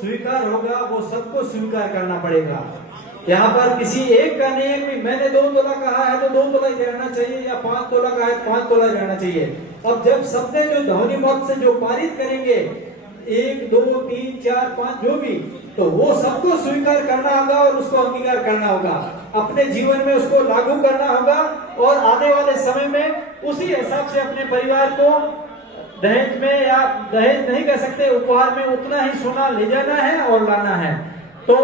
स्वीकार होगा वो सबको स्वीकार करना पड़ेगा। यहाँ पर किसी एक का नहीं है कि मैंने 2 तोला कहा है तो 2 तोला ही रहना चाहिए, या 5 तोला कहा है 5 तोला रहना चाहिए। अब जब सबने जो ध्वनि मत से जो पारित करेंगे 1 2 3 4 5 जो भी, तो वो सबको स्वीकार करना होगा और उसको अंगीकार करना होगा, अपने जीवन में उसको लागू करना होगा। और आने वाले समय में उसी हिसाब से अपने परिवार को दहेज में, या दहेज नहीं कह सकते, उपहार में उतना ही सोना ले जाना है और लाना है। तो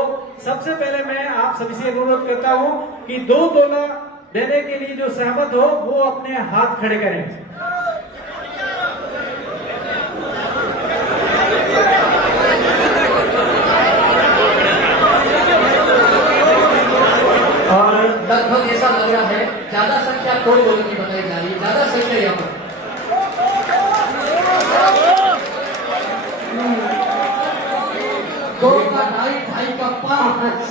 सबसे पहले मैं आप सभी से अनुरोध करता हूं कि 2 तोला देने के लिए जो सहमत हो वो अपने हाथ खड़े करें। और लगभग ऐसा लग रहा है ज्यादा संख्या कोई लोगों की बताई जा रही है, ज्यादा संख्या यहाँ पर 2 का 2.5, 2.5 का 5।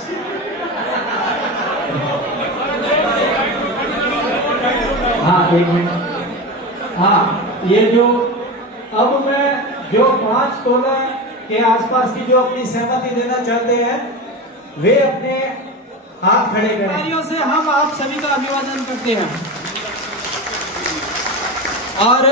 हाँ 1 मिनट। हाँ ये जो अब मैं जो 5 तोला के आसपास की जो अपनी सहमति देना चाहते हैं वे अपने हाथ खड़े करें। तालियों से हम आप सभी का अभिवादन करते हैं। और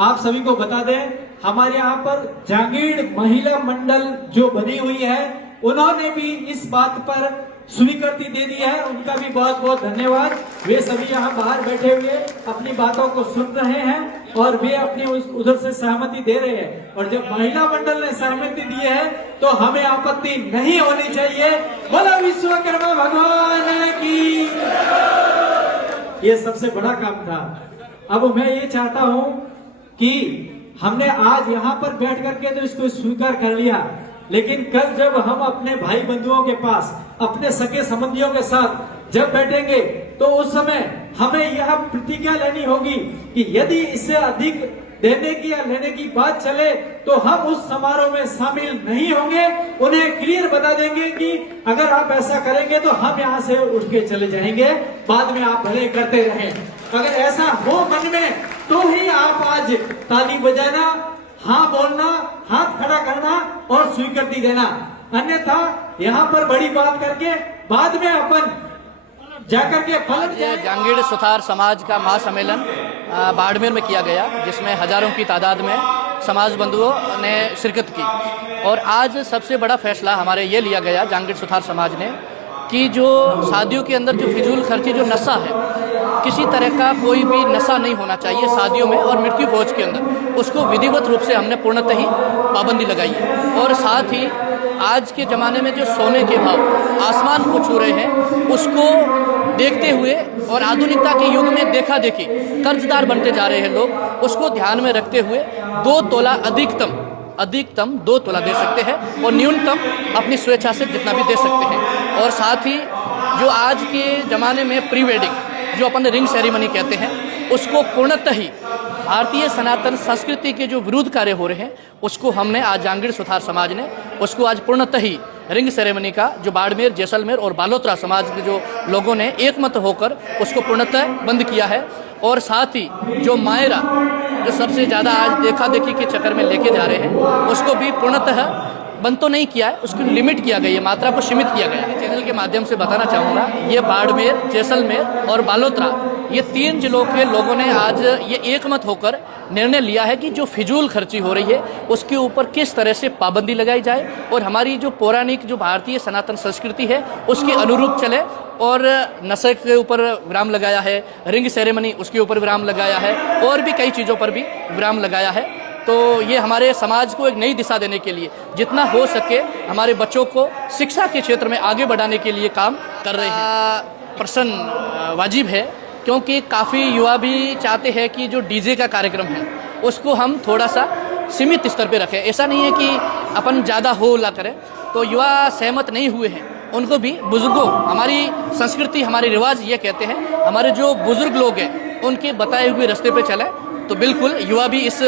आप सभी को बता दें हमारे यहाँ पर जांगीड़ महिला मंडल जो बनी हुई है उन्होंने भी इस बात पर स्वीकृति दे दी है, उनका भी बहुत बहुत धन्यवाद। वे सभी यहाँ बाहर बैठे हुए अपनी बातों को सुन रहे हैं और वे अपनी उधर से सहमति दे रहे हैं। और जब महिला मंडल ने सहमति दी है तो हमें आपत्ति नहीं होनी चाहिए। बोलो विश्वकर्मा भगवान की। ये सबसे बड़ा काम था। अब मैं ये चाहता हूँ कि हमने आज यहाँ पर बैठ करके तो इसको स्वीकार कर लिया, लेकिन कल जब हम अपने भाई बंधुओं के पास, अपने सगे संबंधियों के साथ जब बैठेंगे तो उस समय हमें यह प्रतिज्ञा लेनी होगी कि यदि इससे अधिक देने की या लेने की बात चले तो हम उस समारोह में शामिल नहीं होंगे। उन्हें क्लियर बता देंगे कि अगर आप ऐसा करेंगे तो हम यहाँ से उठ के चले जाएंगे, बाद में आप भले करते रहें। अगर ऐसा हो मन में तो ही आप आज ताली बजाना, हाँ बोलना, हाथ खड़ा करना और स्वीकृति देना। अन्यथा यहाँ पर बड़ी बात करके बाद में अपन जाकर के पलट जाए। जांगीड़ सुथार समाज का महासम्मेलन बाड़मेर में किया गया, जिसमें हजारों की तादाद में समाज बंधुओं ने शिरकत की। और आज सबसे बड़ा फैसला हमारे ये लिया गया जांगीड़ सुथार समाज ने कि जो शादियों के अंदर जो फिजूल खर्ची जो नशा है, किसी तरह का कोई भी नशा नहीं होना चाहिए शादियों में और मृत्यु भोज के अंदर, उसको विधिवत रूप से हमने पूर्णतः ही पाबंदी लगाई है। और साथ ही आज के ज़माने में जो सोने के भाव आसमान को छू रहे हैं, उसको देखते हुए और आधुनिकता के युग में देखा देखी कर्जदार बनते जा रहे हैं लोग, उसको ध्यान में रखते हुए 2 तोला अधिकतम 2 तोला दे सकते हैं और न्यूनतम अपनी स्वेच्छा से जितना भी दे सकते हैं। और साथ ही जो आज के ज़माने में प्री वेडिंग जो अपन रिंग सेरेमनी कहते हैं, उसको पूर्णतः ही भारतीय सनातन संस्कृति के जो विरुद्ध कार्य हो रहे हैं उसको हमने आज जांगीड़ सुथार समाज ने उसको आज पूर्णतः ही रिंग सेरेमनी का जो बाड़मेर, जैसलमेर और बालोतरा समाज के जो लोगों ने एकमत होकर उसको पूर्णतः बंद किया है। और साथ ही जो मायरा जो सबसे ज़्यादा आज देखा देखी के चक्कर में लेके जा रहे हैं, उसको भी पूर्णतः बंद तो नहीं किया है, उसको लिमिट किया गया है, मात्रा को सीमित किया गया है। चैनल के माध्यम से बताना चाहूँगा, ये बाड़मेर, जैसलमेर और बालोतरा, ये 3 जिलों के लोगों ने आज ये एकमत होकर निर्णय लिया है कि जो फिजूल खर्ची हो रही है उसके ऊपर किस तरह से पाबंदी लगाई जाए और हमारी जो पौराणिक जो भारतीय सनातन संस्कृति है उसके अनुरूप चले। और नशे के ऊपर विराम लगाया है, रिंग सेरेमनी उसके ऊपर विराम लगाया है और भी कई चीज़ों पर भी विराम लगाया है। तो ये हमारे समाज को एक नई दिशा देने के लिए जितना हो सके हमारे बच्चों को शिक्षा के क्षेत्र में आगे बढ़ाने के लिए काम कर रहे हैं। प्रश्न वाजिब है क्योंकि काफ़ी युवा भी चाहते हैं कि जो डीजे का कार्यक्रम है उसको हम थोड़ा सा सीमित स्तर पे रखें। ऐसा नहीं है कि अपन ज़्यादा हो ला करें, तो युवा सहमत नहीं हुए हैं उनको भी बुजुर्गों, हमारी संस्कृति हमारे रिवाज ये कहते हैं हमारे जो बुजुर्ग लोग हैं उनके बताए हुए रास्ते पे चले। तो बिल्कुल युवा भी इस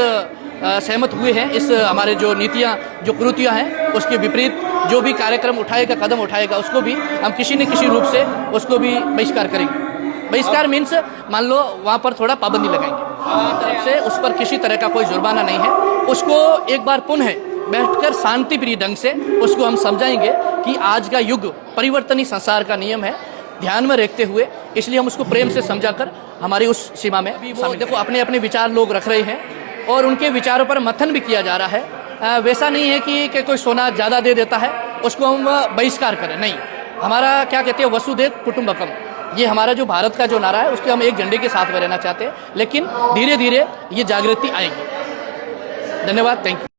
सहमत हुए हैं, इस हमारे जो नीतियाँ जो कुरीतियाँ हैं उसके विपरीत जो भी कार्यक्रम उठाएगा, कदम उठाएगा, उसको भी हम किसी न किसी रूप से उसको भी बहिष्कार करेंगे। बहिष्कार मीन्स मान लो वहाँ पर थोड़ा पाबंदी लगाएंगे, हमारी तरफ से उस पर किसी तरह का कोई जुर्माना नहीं है। उसको एक बार पुनः बैठकर शांति प्रिय ढंग से उसको हम समझाएंगे कि आज का युग परिवर्तनीय संसार का नियम है, ध्यान में रखते हुए, इसलिए हम उसको प्रेम से समझाकर हमारी उस सीमा में वो देखो अपने अपने विचार लोग रख रहे हैं और उनके विचारों पर मंथन भी किया जा रहा है। वैसा नहीं है कि कोई सोना ज़्यादा दे देता है उसको हम बहिष्कार करें, नहीं। हमारा क्या कहते हैं, वसुधैव कुटुंबकम, ये हमारा जो भारत का जो नारा है उसके हम एक झंडे के साथ में रहना चाहते हैं, लेकिन धीरे धीरे ये जागृति आएगी। धन्यवाद, थैंक यू।